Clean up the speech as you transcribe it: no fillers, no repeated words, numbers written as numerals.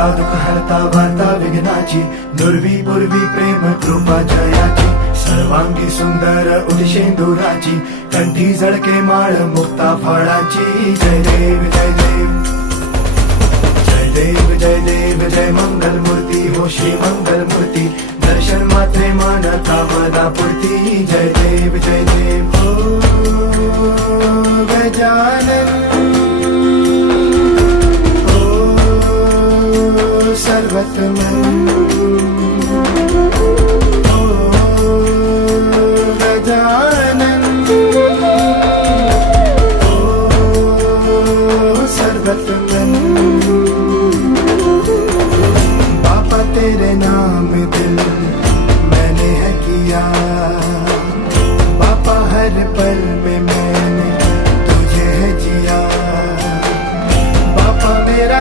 हरता दुःख हरता वार्ता विघ्नाची, दुर्वी पूर्वी प्रेम कृपा जयाची, सर्वांगी सुंदर उदिशेंदुराची, कंठी झळके माळ मुक्ता फळाची. जय देव जय देव जय देव जय देव जय मंगल मूर्ती हो श्री मंगल मूर्ती, दर्शन मात्रे मन कामना पूर्ती. जय देव जय देव हो गजानन हो सर्वतमन.